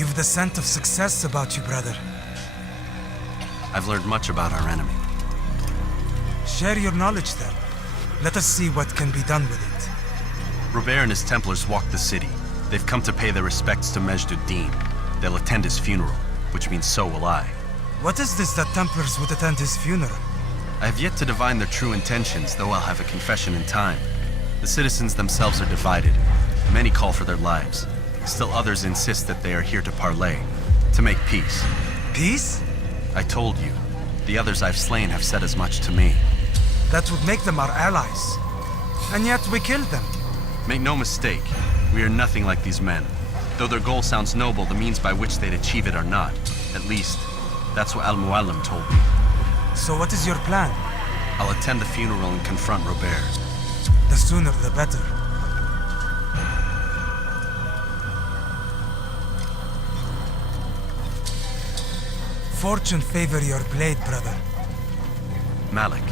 You've the scent of success about you, brother. I've learned much about our enemy. Share your knowledge then. Let us see what can be done with it. Robert and his Templars walk the city. They've come to pay their respects to Majd-ud-Din. They'll attend his funeral, which means so will I. What is this that Templars would attend his funeral? I have yet to divine their true intentions, though I'll have a confession in time. The citizens themselves are divided. Many call for their lives. Still others insist that they are here to parley, to make peace. Peace? I told you. The others I've slain have said as much to me. That would make them our allies. And yet we killed them. Make no mistake, we are nothing like these men. Though their goal sounds noble, the means by which they'd achieve it are not. At least, that's what Mualim told me. So what is your plan? I'll attend the funeral and confront Robert. The sooner the better. Fortune favor your blade, brother. Malik,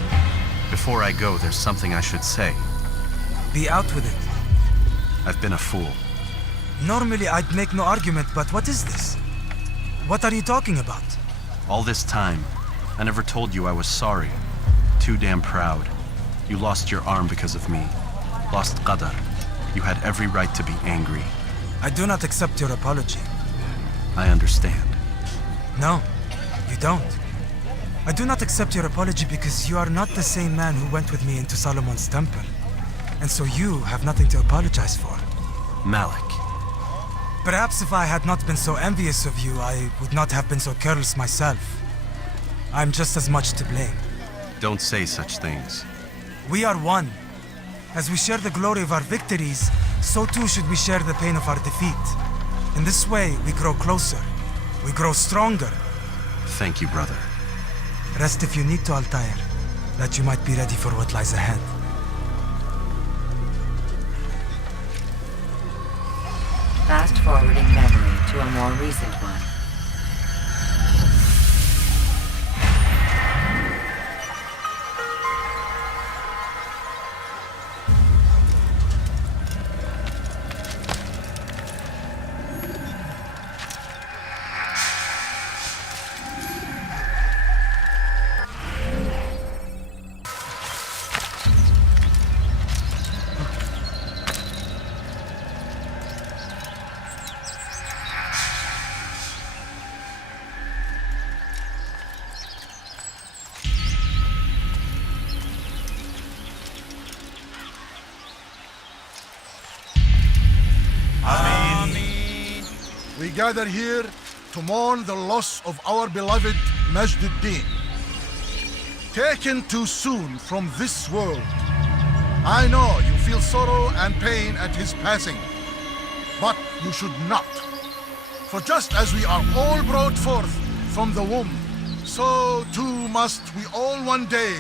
before I go, there's something I should say. Be out with it. I've been a fool. Normally I'd make no argument, but what is this? What are you talking about? All this time, I never told you I was sorry. Too damn proud. You lost your arm because of me. Lost Qadar. You had every right to be angry. I do not accept your apology. I understand. No, you don't. I do not accept your apology because you are not the same man who went with me into Solomon's temple. And so you have nothing to apologize for. Malik. Perhaps if I had not been so envious of you, I would not have been so careless myself. I'm just as much to blame. Don't say such things. We are one. As we share the glory of our victories, so too should we share the pain of our defeat. In this way, we grow closer. We grow stronger. Thank you, brother. Rest if you need to, Altaïr, that you might be ready for what lies ahead. Fast-forwarding memory to a more recent one. We gather here to mourn the loss of our beloved Majd-ud-Din. Taken too soon from this world. I know you feel sorrow and pain at his passing, but you should not. For just as we are all brought forth from the womb, so too must we all one day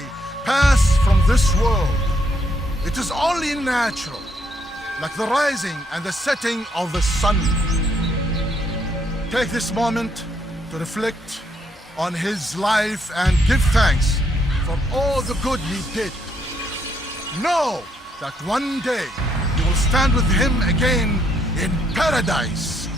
pass from this world. It is only natural, like the rising and the setting of the sun. Take this moment to reflect on his life and give thanks for all the good he did. Know that one day you will stand with him again in paradise.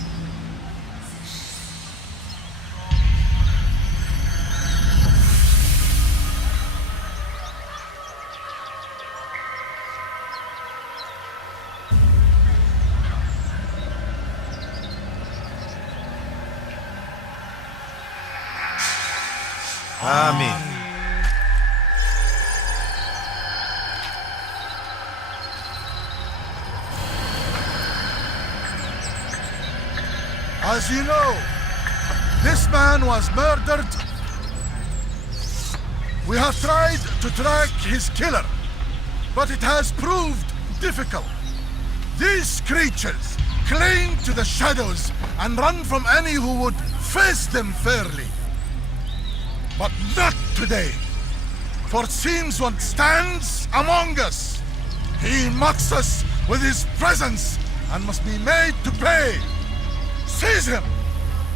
Amen. As you know, this man was murdered. We have tried to track his killer, but it has proved difficult. These creatures cling to the shadows and run from any who would face them fairly. But not today, for it seems one stands among us. He mocks us with his presence and must be made to pay. Seize him!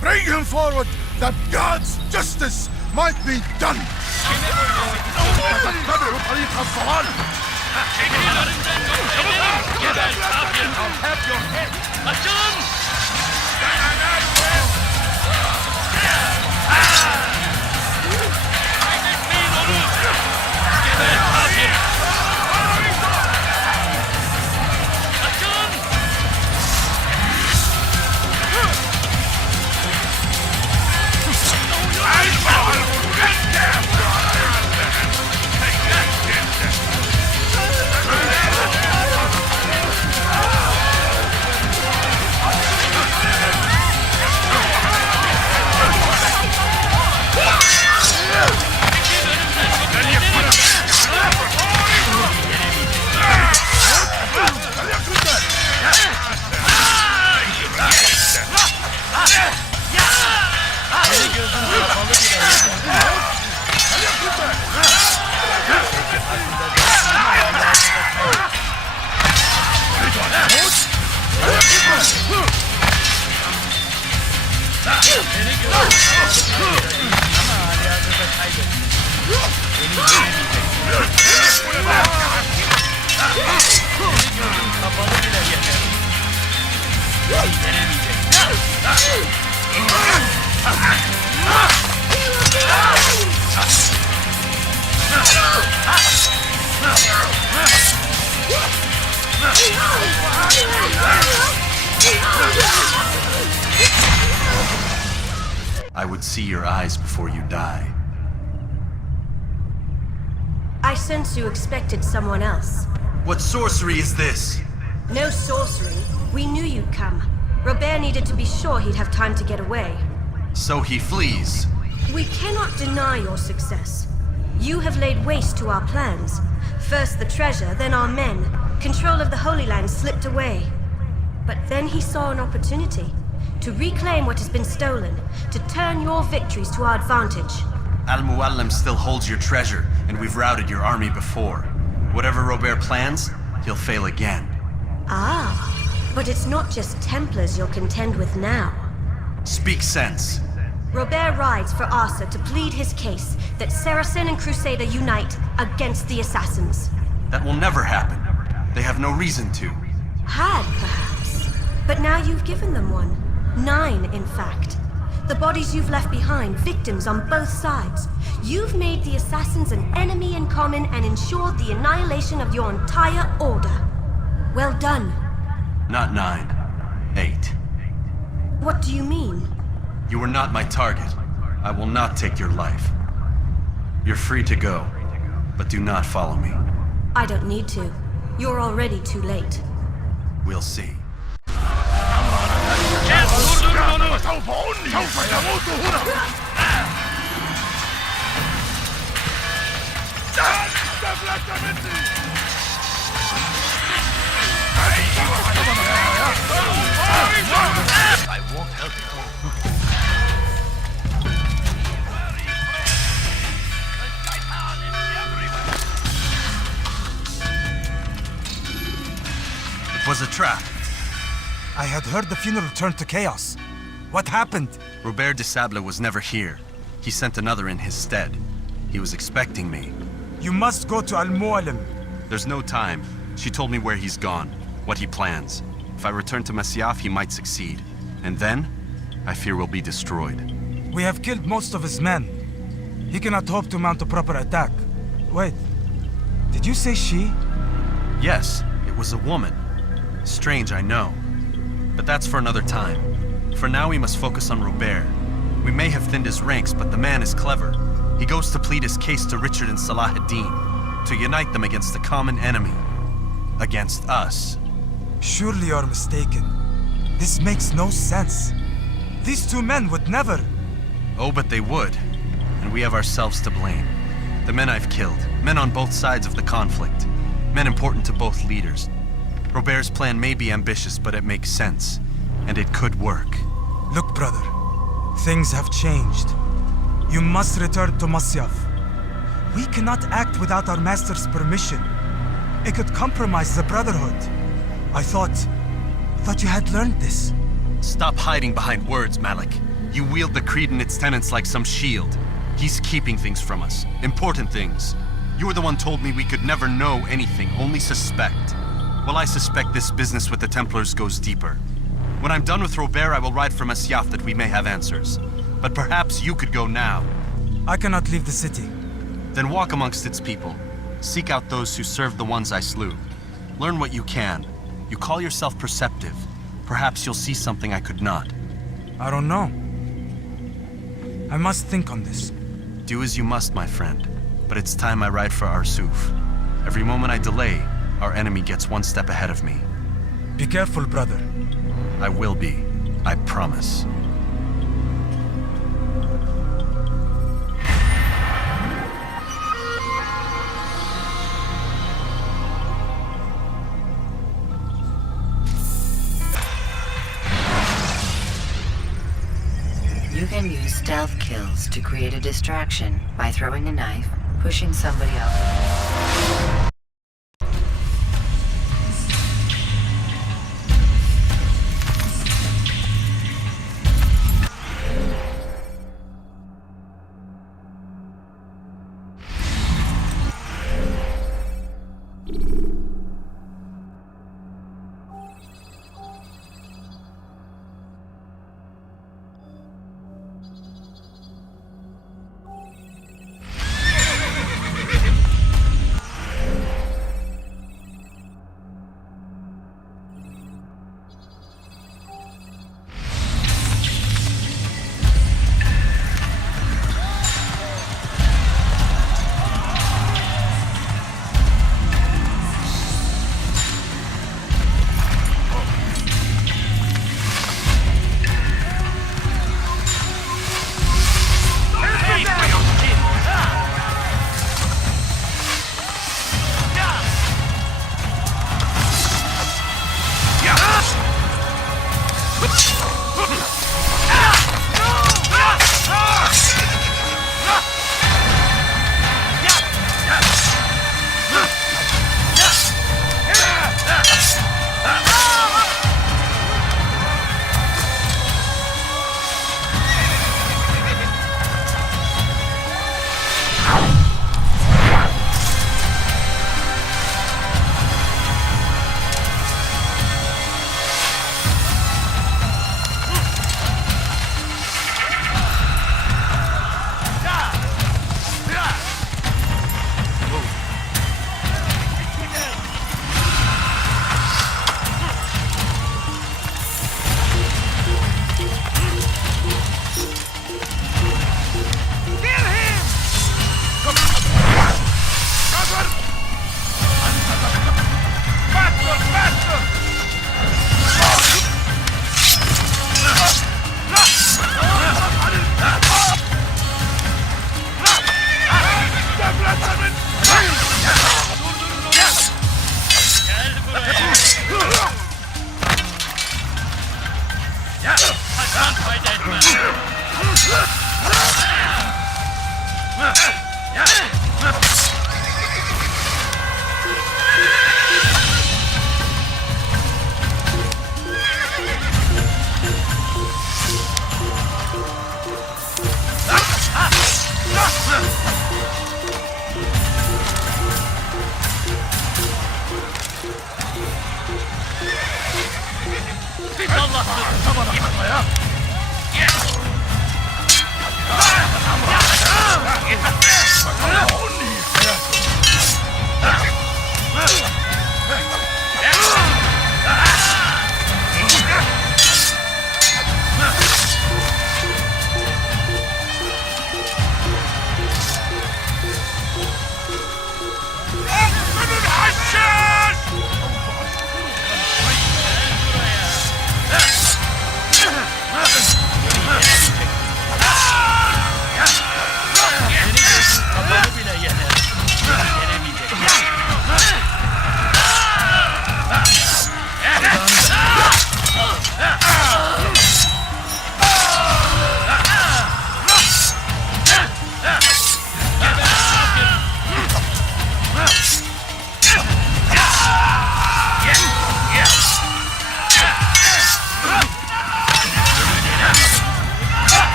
Bring him forward that God's justice might be done! I'll have your head! I would see your eyes before you die. I sense you expected someone else. What sorcery is this? No sorcery. We knew you'd come. Robert needed to be sure he'd have time to get away. So he flees. We cannot deny your success. You have laid waste to our plans. First the treasure, then our men. Control of the Holy Land slipped away. But then he saw an opportunity to reclaim what has been stolen, to turn your victories to our advantage. Mualim still holds your treasure, and we've routed your army before. Whatever Robert plans, he'll fail again. Ah, but it's not just Templars you'll contend with now. Speak sense. Robert rides for Acre to plead his case that Saracen and Crusader unite against the assassins. That will never happen. They have no reason to. Had, perhaps. But now you've given them one. 9, in fact. The bodies you've left behind, victims on both sides. You've made the assassins an enemy in common and ensured the annihilation of your entire order. Well done. Not 9. 8. What do you mean? You were not my target. I will not take your life. You're free to go, but do not follow me. I don't need to. You're already too late. We'll see. I won't help you. It was a trap. I had heard the funeral turned to chaos. What happened? Robert de Sable was never here. He sent another in his stead. He was expecting me. You must go to Mualim. There's no time. She told me where he's gone, what he plans. If I return to Masyaf, he might succeed. And then, I fear we'll be destroyed. We have killed most of his men. He cannot hope to mount a proper attack. Wait, did you say she? Yes, it was a woman. Strange, I know. But that's for another time. For now, we must focus on Robert. We may have thinned his ranks, but the man is clever. He goes to plead his case to Richard and Salah ad-Din, to unite them against the common enemy. Against us. Surely you're mistaken. This makes no sense. These two men would never... Oh, but they would. And we have ourselves to blame. The men I've killed, men on both sides of the conflict, men important to both leaders. Robert's plan may be ambitious, but it makes sense. And it could work. Look, brother. Things have changed. You must return to Masyaf. We cannot act without our master's permission. It could compromise the Brotherhood. I thought you had learned this. Stop hiding behind words, Malik. You wield the creed and its tenets like some shield. He's keeping things from us. Important things. You were the one told me we could never know anything, only suspect. Well, I suspect this business with the Templars goes deeper. When I'm done with Robert, I will ride for Masyaf that we may have answers. But perhaps you could go now. I cannot leave the city. Then walk amongst its people. Seek out those who served the ones I slew. Learn what you can. You call yourself perceptive. Perhaps you'll see something I could not. I don't know. I must think on this. Do as you must, my friend. But it's time I ride for Arsuf. Every moment I delay, our enemy gets one step ahead of me. Be careful, brother. I will be. I promise. You can use stealth kills to create a distraction by throwing a knife, pushing somebody up.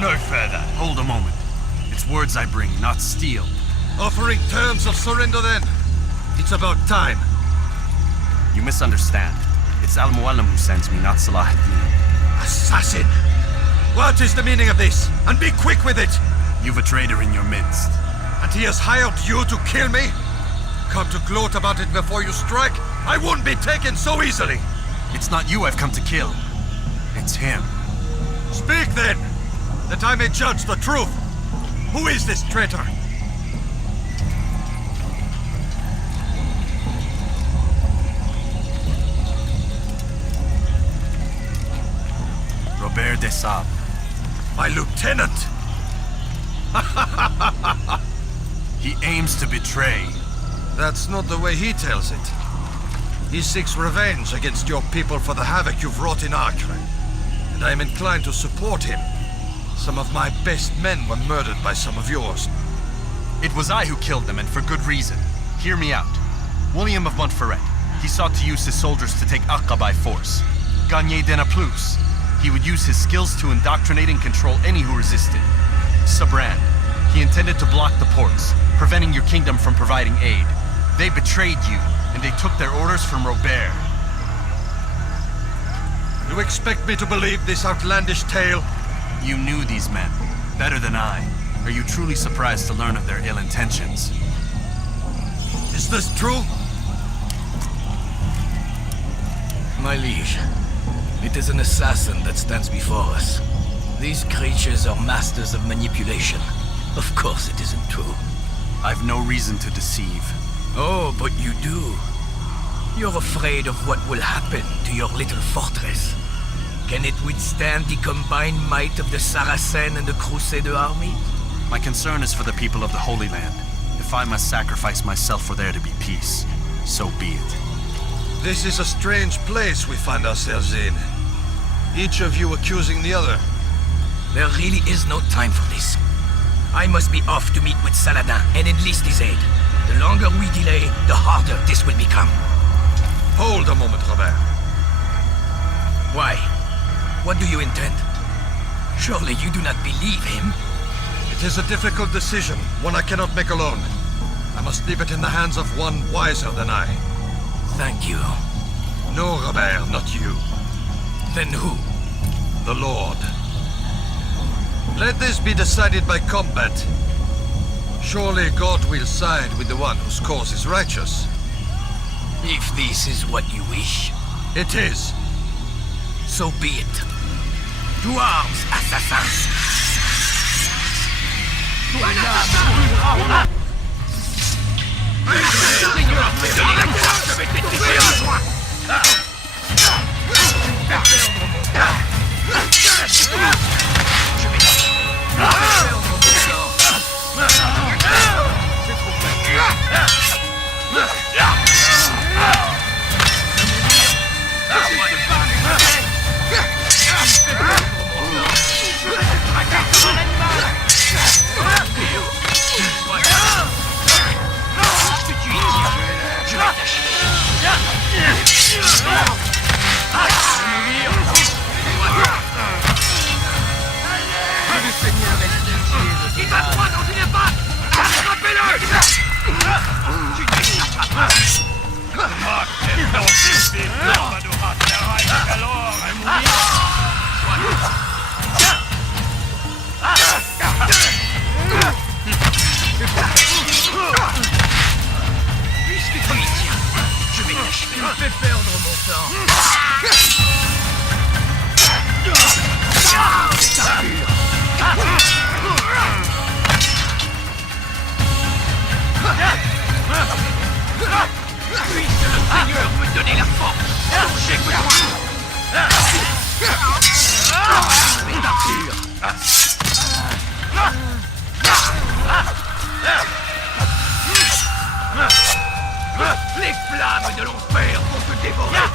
no further. Hold a moment. It's words I bring, not steel. Offering terms of surrender then. It's about time. You misunderstand. It's Mualim who sends me, not Salah ad-Din. Assassin! What is the meaning of this? And be quick with it! You've a traitor in your midst. And he has hired you to kill me? Come to gloat about it before you strike? I won't be taken so easily! It's not you I've come to kill. It's him. Speak then, that I may judge the truth. Who is this traitor? Robert de Sab. My lieutenant! He aims to betray. That's not the way he tells it. He seeks revenge against your people for the havoc you've wrought in Acre. And I am inclined to support him. Some of my best men were murdered by some of yours. It was I who killed them, and for good reason. Hear me out. William of Montferrat. He sought to use his soldiers to take Acre by force. Gagné de Naplouse. He would use his skills to indoctrinate and control any who resisted. Sabrand. He intended to block the ports, preventing your kingdom from providing aid. They betrayed you, and they took their orders from Robert. You expect me to believe this outlandish tale? You knew these men, better than I. Are you truly surprised to learn of their ill intentions? Is this true? My liege, it is an assassin that stands before us. These creatures are masters of manipulation. Of course it isn't true. I've no reason to deceive. Oh, but you do. You're afraid of what will happen to your little fortress. Can it withstand the combined might of the Saracen and the Crusader army? My concern is for the people of the Holy Land. If I must sacrifice myself for there to be peace, so be it. This is a strange place we find ourselves in. Each of you accusing the other. There really is no time for this. I must be off to meet with Saladin and enlist his aid. The longer we delay, the harder this will become. Hold a moment, Robert. Why? What do you intend? Surely you do not believe him? It is a difficult decision, one I cannot make alone. I must leave it in the hands of one wiser than I. Thank you. No, Robert, not you. Then who? The Lord. Let this be decided by combat. Surely God will side with the one whose cause is righteous. If this is what you wish, It is. so be it. To arms, assassins! Les flammes de l'enfer vont te dévorer!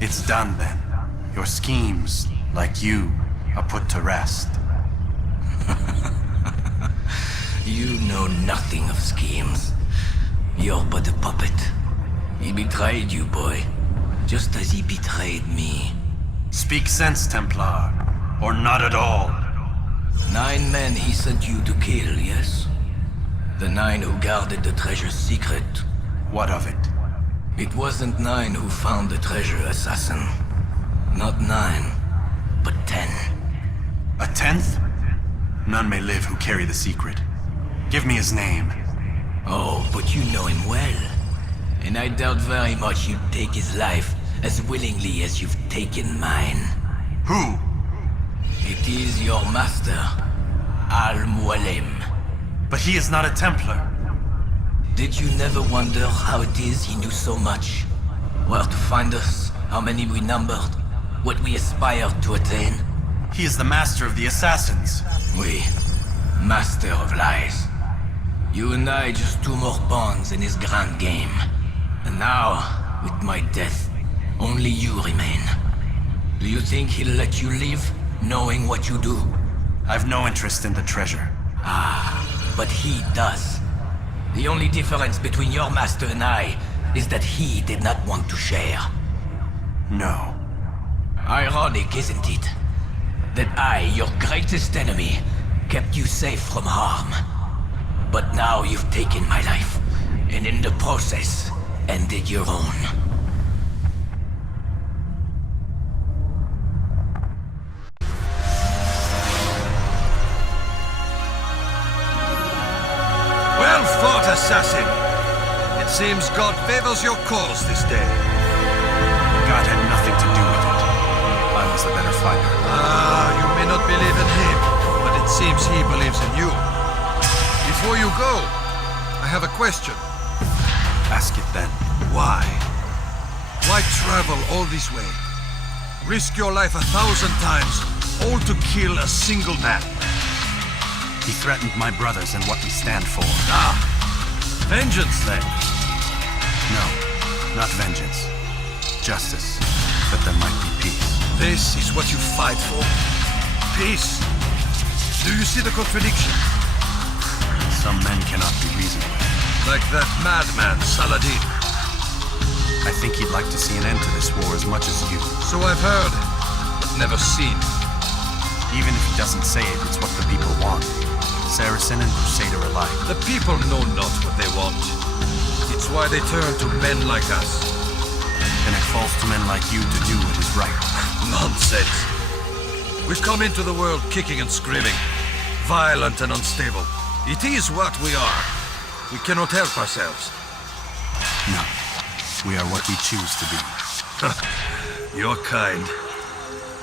It's done then. Your schemes, like you, are put to rest. You know nothing of schemes. You're but a puppet. He betrayed you, boy. Just as he betrayed me. Speak sense, Templar. Or not at all. 9 men he sent you to kill, yes? The 9 who guarded the treasure's secret. What of it? It wasn't 9 who found the treasure, assassin. Not 9, but 10. A 10th? None may live who carry the secret. Give me his name. Oh, but you know him well. And I doubt very much you'd take his life as willingly as you've taken mine. Who? It is your master, Mualim. But he is not a Templar. Did you never wonder how it is he knew so much? Where to find us, how many we numbered, what we aspired to attain? He is the master of the assassins. We, master of lies. You and I just 2 more pawns in his grand game. And now, with my death, only you remain. Do you think he'll let you live, knowing what you do? I've no interest in the treasure. But he does. The only difference between your master and I is that he did not want to share. No. Ironic, isn't it? That I, your greatest enemy, kept you safe from harm. But now you've taken my life, and in the process, ended your own. Well fought, assassin. It seems God favors your cause this day. God had nothing to do with it. I was the better fighter. You may not believe in him, but it seems he believes in you. Before you go, I have a question. Ask it then. Why? Why travel all this way? Risk your life 1,000 times, all to kill a single man? He threatened my brothers and what we stand for. Vengeance then? No, not vengeance. Justice, that there might be peace. This is what you fight for? Peace? Do you see the contradiction? Some men cannot be reasoned with. Like that madman, Saladin. I think he'd like to see an end to this war as much as you. So I've heard, but never seen. Even if he doesn't say it, it's what the people want. Saracen and Crusader alike. The people know not what they want. It's why they turn to men like us. Then it falls to men like you to do what is right. Nonsense. We've come into the world kicking and screaming, violent and unstable. It is what we are. We cannot help ourselves. No, we are what we choose to be. Your kind.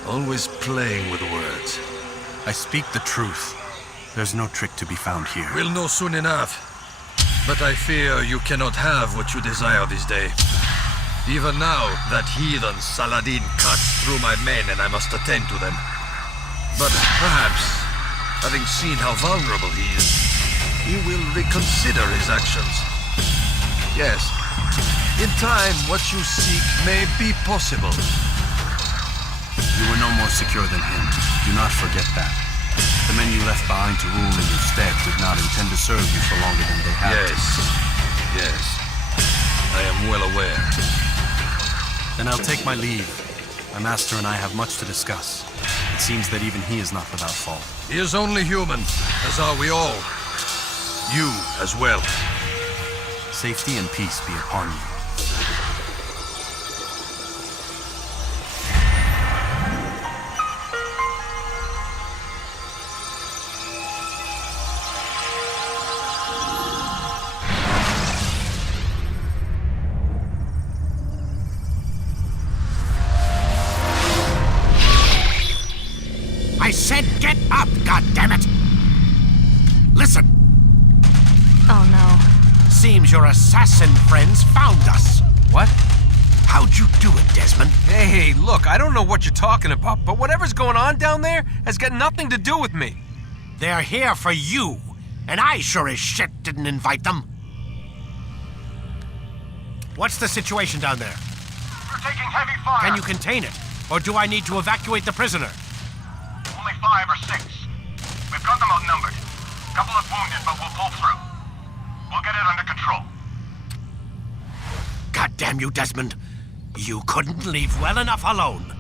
Always playing with words. I speak the truth. There's no trick to be found here. We'll know soon enough. But I fear you cannot have what you desire this day. Even now, that heathen Saladin cuts through my men and I must attend to them. But perhaps, having seen how vulnerable he is, he will reconsider his actions. Yes, in time, what you seek may be possible. You were no more secure than him. Do not forget that. The men you left behind to rule in your stead did not intend to serve you for longer than they had. Yes. I am well aware. Then I'll take my leave. My master and I have much to discuss. It seems that even he is not without fault. He is only human, as are we all. You as well. Safety and peace be upon you. I said get up, goddammit! Listen! Oh no. Seems your assassin friends found us. What? How'd you do it, Desmond? Hey, look, I don't know what you're talking about, but whatever's going on down there has got nothing to do with me. They're here for you, and I sure as shit didn't invite them. What's the situation down there? We're taking heavy fire. Can you contain it? Or do I need to evacuate the prisoner? Only 5 or 6. We've got them outnumbered. Couple of wounded, but we'll pull through. We'll get it under control. God damn you, Desmond. You couldn't leave well enough alone.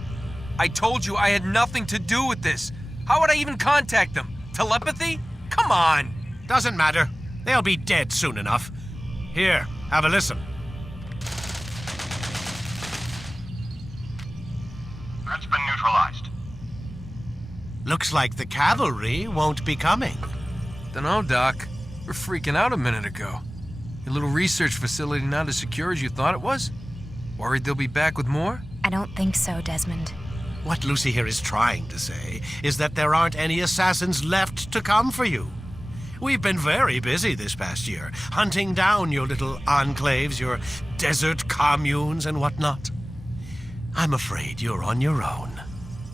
I told you I had nothing to do with this. How would I even contact them? Telepathy? Come on. Doesn't matter. They'll be dead soon enough. Here, have a listen. Threat's been neutralized. Looks like the cavalry won't be coming. Dunno, Doc. We're freaking out a minute ago. Your little research facility not as secure as you thought it was? Worried they'll be back with more? I don't think so, Desmond. What Lucy here is trying to say is that there aren't any assassins left to come for you. We've been very busy this past year, hunting down your little enclaves, your desert communes and whatnot. I'm afraid you're on your own.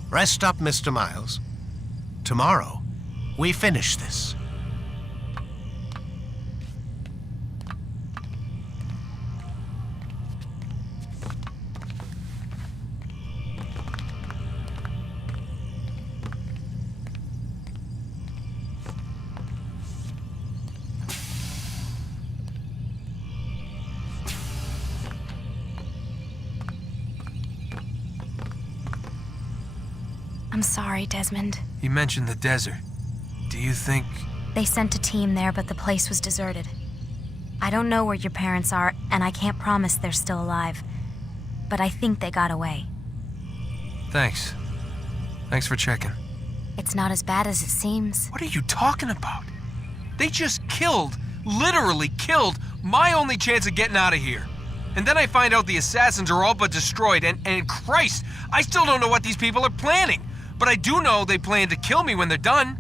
Rest up, Mr. Miles. Tomorrow, we finish this. I'm sorry, Desmond. You mentioned the desert. Do you think... They sent a team there, but the place was deserted. I don't know where your parents are, and I can't promise they're still alive. But I think they got away. Thanks. Thanks for checking. It's not as bad as it seems. What are you talking about? They just killed, literally killed, my only chance of getting out of here. And then I find out the assassins are all but destroyed, and Christ, I still don't know what these people are planning. But I do know they plan to kill me when they're done.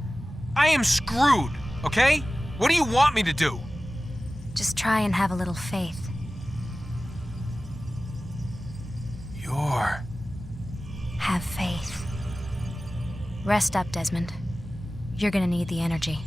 I am screwed, okay? What do you want me to do? Just try and have a little faith. Have faith. Rest up, Desmond. You're gonna need the energy.